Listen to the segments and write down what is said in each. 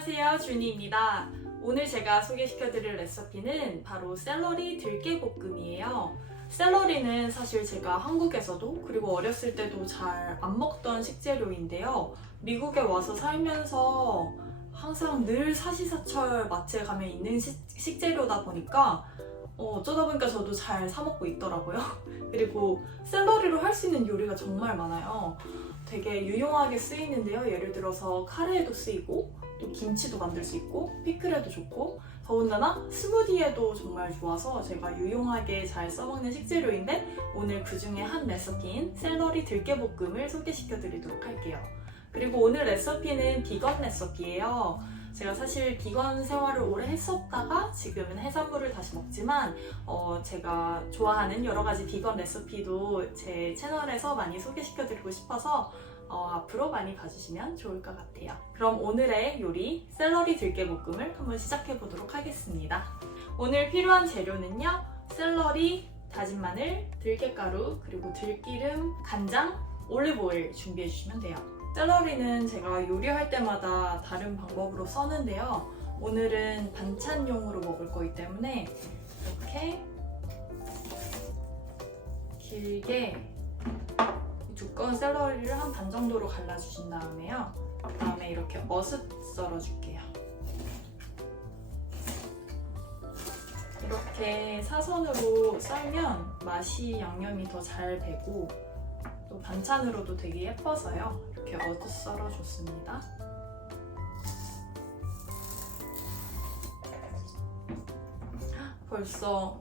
안녕하세요, 준이입니다. 오늘 제가 소개시켜드릴 레시피는 바로 샐러리 들깨볶음이에요. 샐러리는 사실 제가 한국에서도 그리고 어렸을 때도 잘 안 먹던 식재료인데요. 미국에 와서 살면서 항상 늘 사시사철 마트에 가면 있는 식재료다 보니까 어쩌다 보니까 저도 잘 사 먹고 있더라고요. 그리고 샐러리로 할 수 있는 요리가 정말 많아요. 되게 유용하게 쓰이는데요. 예를 들어서 카레에도 쓰이고 또 김치도 만들 수 있고 피클에도 좋고 더군다나 스무디에도 정말 좋아서 제가 유용하게 잘 써먹는 식재료인데 오늘 그 중에 한 레시피인 샐러리 들깨볶음을 소개시켜 드리도록 할게요. 그리고 오늘 레시피는 비건 레시피예요. 제가 사실 비건 생활을 오래 했었다가 지금은 해산물을 다시 먹지만 제가 좋아하는 여러 가지 비건 레시피도 제 채널에서 많이 소개시켜드리고 싶어서 앞으로 많이 봐주시면 좋을 것 같아요. 그럼 오늘의 요리 샐러리 들깨볶음을 한번 시작해 보도록 하겠습니다. 오늘 필요한 재료는요. 샐러리, 다진 마늘, 들깨가루, 그리고 들기름, 간장, 올리브오일 준비해 주시면 돼요. 샐러리는 제가 요리할 때마다 다른 방법으로 써는데요. 오늘은 반찬용으로 먹을 거기 때문에 이렇게 길게 두꺼운 샐러리를 한 반 정도로 갈라주신 다음에요. 그다음에 이렇게 머슷 썰어줄게요. 이렇게 사선으로 썰면 맛이 양념이 더 잘 배고 또 반찬으로도 되게 예뻐서요. 이렇게 어슷 썰어줬습니다. 벌써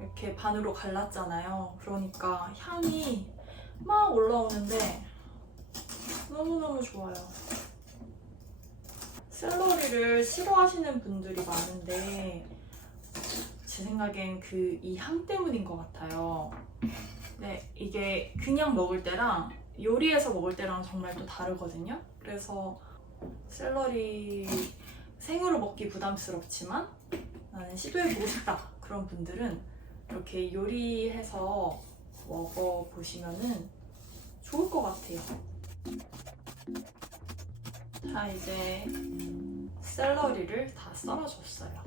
이렇게 반으로 갈랐잖아요. 그러니까 향이 막 올라오는데 너무너무 좋아요. 샐러리를 싫어하시는 분들이 많은데 제 생각엔 이 향 때문인 것 같아요. 네, 이게 그냥 먹을 때랑 요리해서 먹을 때랑 정말 또 다르거든요. 그래서 샐러리 생으로 먹기 부담스럽지만 나는 시도해보고 싶다 그런 분들은 이렇게 요리해서 먹어보시면은 좋을 것 같아요. 자, 이제 샐러리를 다 썰어줬어요.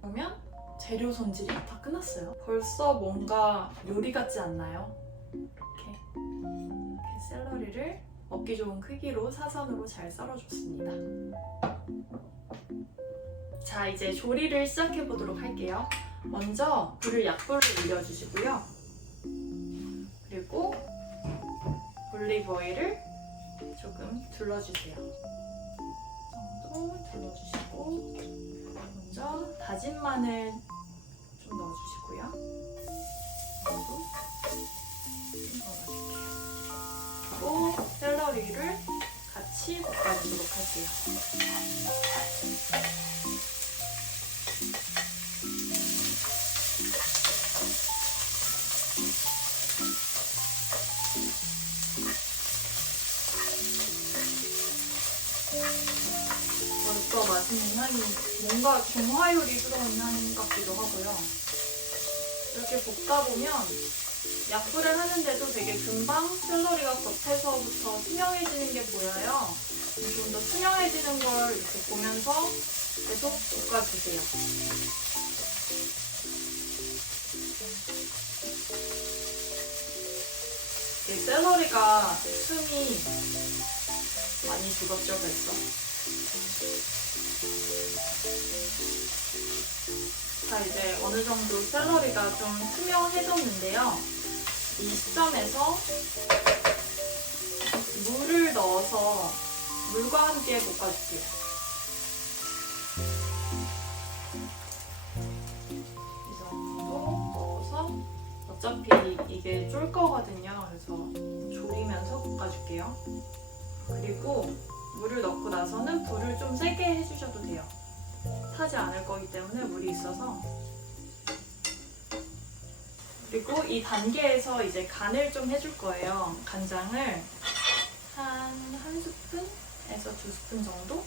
그러면 재료 손질이 다 끝났어요. 벌써 뭔가 요리 같지 않나요? 이렇게 샐러리를 먹기 좋은 크기로 사선으로 잘 썰어줬습니다. 자, 이제 조리를 시작해 보도록 할게요. 먼저 불을 약불로 올려주시고요. 그리고 올리브 오일을 조금 둘러주세요. 이 정도 둘러주시고 먼저 다진 마늘 좀 넣어주시고요. 그리고 좀 넣어줄게요. 그리고 샐러리를 같이 볶아주도록 할게요. 벌써 맛있는 향이 뭔가 중화 요리스러운 향 같기도 하고요. 이렇게 볶다 보면 약불을 하는데도 되게 금방 샐러리가 겉에서부터 투명해지는 게 보여요. 좀 더 투명해지는 걸 이렇게 보면서 계속 볶아주세요. 샐러리가 숨이 많이 죽었죠, 벌써. 자, 이제 어느 정도 샐러리가 좀 투명해졌는데요. 이 시점에서 물을 넣어서 물과 함께 볶아줄게요. 이 정도 넣어서 어차피 이게 쫄 거거든요. 그래서 졸이면서 볶아줄게요. 그리고 물을 넣고 나서는 불을 좀 세게 해주셔도 돼요. 타지 않을 거기 때문에 물이 있어서. 그리고 이 단계에서 이제 간을 좀 해줄 거예요. 간장을 한 스푼에서 2스푼 정도?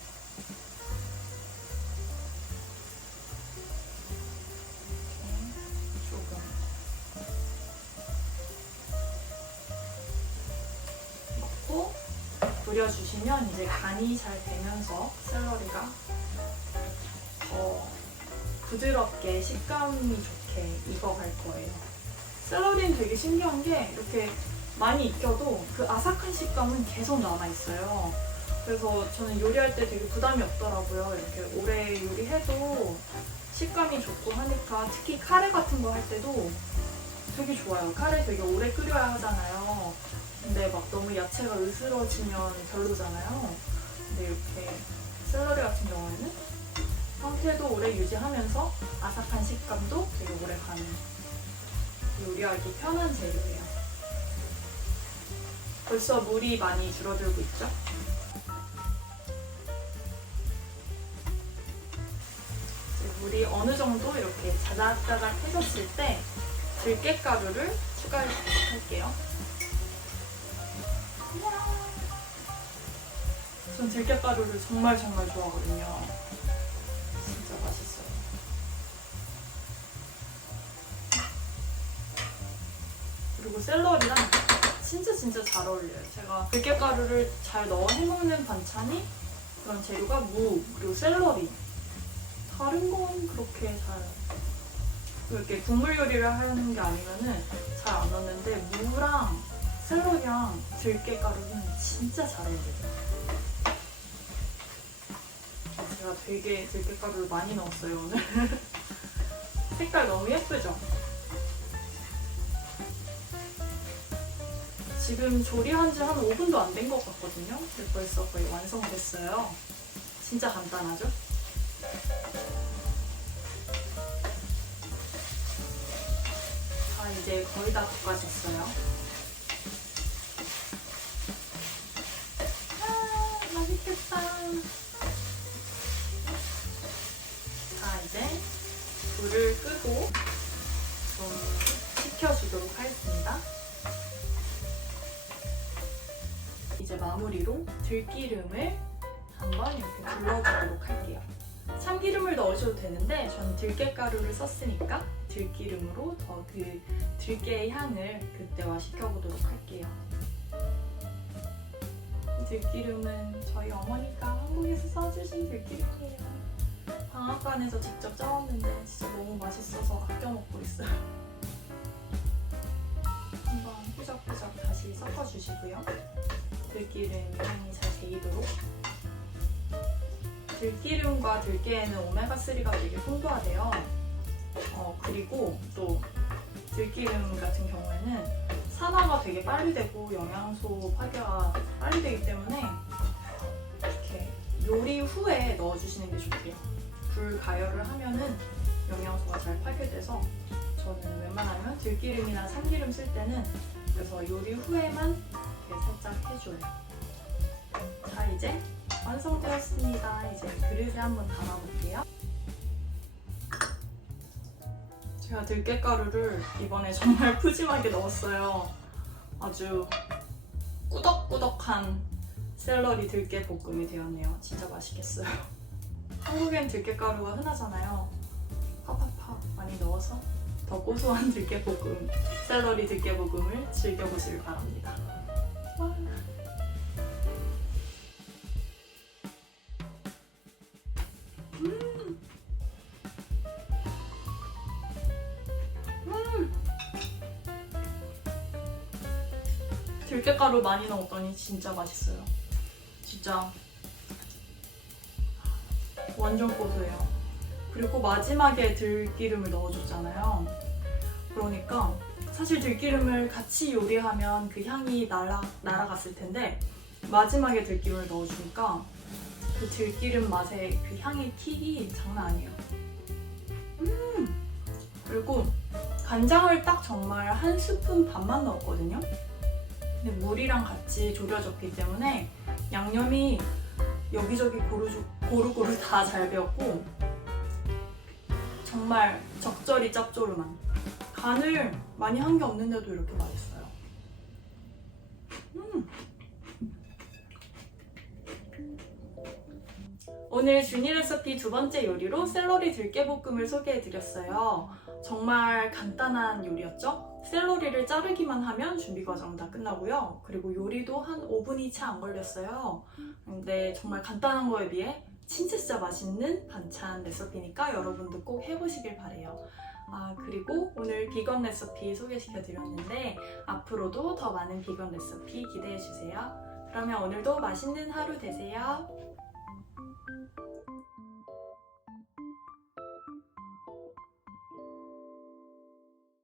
조금. 넣고 졸여주시면 이제 간이 잘 되면서 샐러리가 더 부드럽게 식감이 좋게 익어갈 거예요. 샐러리는 되게 신기한 게 이렇게 많이 익혀도 그 아삭한 식감은 계속 남아있어요. 그래서 저는 요리할 때 되게 부담이 없더라고요. 이렇게 오래 요리해도 식감이 좋고 하니까 특히 카레 같은 거 할 때도 되게 좋아요. 카레 되게 오래 끓여야 하잖아요. 근데 막 너무 야채가 으스러지면 별로잖아요. 근데 이렇게 샐러리 같은 경우에는 상태도 오래 유지하면서 아삭한 식감도 되게 오래 가는 요리하기 편한 재료예요. 벌써 물이 많이 줄어들고 있죠? 물이 어느 정도 이렇게 자작자작해졌을 때 들깨가루를 추가해주도록 할게요. 전 들깨가루를 정말 좋아하거든요. 진짜 맛있어요. 그리고 샐러리랑 진짜 잘 어울려요. 제가 들깨가루를 잘 넣어 해먹는 반찬이 그런 재료가 무, 그리고 샐러리. 다른 건 그렇게 잘 이렇게 국물 요리를 하는 게 아니면은 잘 안 넣는데 무랑 샐러리랑 들깨가루는 진짜 잘 어울려요. 제가 되게 들깨가루를 많이 넣었어요 오늘. 색깔 너무 예쁘죠? 지금 조리한 지 한 5분도 안 된 것 같거든요. 근데 벌써 거의 완성됐어요. 진짜 간단하죠? 자, 이제 거의 다 볶아졌어요. 아, 맛있겠다. 자, 이제 불을 끄고 좀 식혀주도록 하겠습니다. 이제 마무리로 들기름을 한번 이렇게 둘러주도록 할게요. 참기름을 넣으셔도 되는데 저는 들깨가루를 썼으니까 들기름으로 더 그 들깨의 향을 극대화시켜보도록 할게요. 들기름은 저희 어머니가 한국에서 써주신 들기름이에요. 방앗간에서 직접 짜왔는데 진짜 너무 맛있어서 아껴 먹고 있어요. 한번 꾸적꾸적 다시 섞어주시고요. 들기름 향이 잘 배이도록. 들기름과 들깨에는 오메가3가 되게 풍부하대요. 그리고 또 들기름 같은 경우에는 산화가 되게 빨리 되고 영양소 파괴가 빨리 되기 때문에 이렇게 요리 후에 넣어주시는 게 좋대요. 불 가열을 하면은 영양소가 잘 파괴돼서 저는 웬만하면 들기름이나 참기름 쓸 때는 그래서 요리 후에만 이렇게 살짝 해줘요. 자, 이제 완성되었습니다. 이제 그릇에 한번 담아볼게요. 제가 들깨가루를 이번에 정말 푸짐하게 넣었어요. 아주 꾸덕꾸덕한 샐러리 들깨 볶음이 되었네요. 진짜 맛있겠어요. 한국엔 들깨가루가 흔하잖아요. 팍팍팍 많이 넣어서 더 고소한 들깨볶음, 샐러리 들깨볶음을 즐겨보시길 바랍니다. 와. 들깨가루 많이 넣었더니 진짜 맛있어요. 진짜 완전 고소해요. 그리고 마지막에 들기름을 넣어줬잖아요. 그러니까 사실 들기름을 같이 요리하면 그 향이 날아갔을 텐데 마지막에 들기름을 넣어주니까 그 들기름 맛의 그 향의 킥이 장난 아니에요. 그리고 간장을 딱 정말 한 스푼 반만 넣었거든요. 근데 물이랑 같이 졸여졌기 때문에 양념이 여기저기 고루고루 다 잘 배었고 정말 적절히 짭조름한, 간을 많이 한 게 없는데도 이렇게 맛있어요. 오늘 주니 레시피 두 번째 요리로 샐러리 들깨볶음을 소개해드렸어요. 정말 간단한 요리였죠? 샐러리를 자르기만 하면 준비 과정 다 끝나고요. 그리고 요리도 한 5분이 채 안 걸렸어요. 근데 정말 간단한 거에 비해 진짜 맛있는 반찬 레시피니까 여러분도 꼭 해보시길 바래요. 그리고 오늘 비건 레시피 소개시켜드렸는데 앞으로도 더 많은 비건 레시피 기대해주세요. 그러면 오늘도 맛있는 하루 되세요.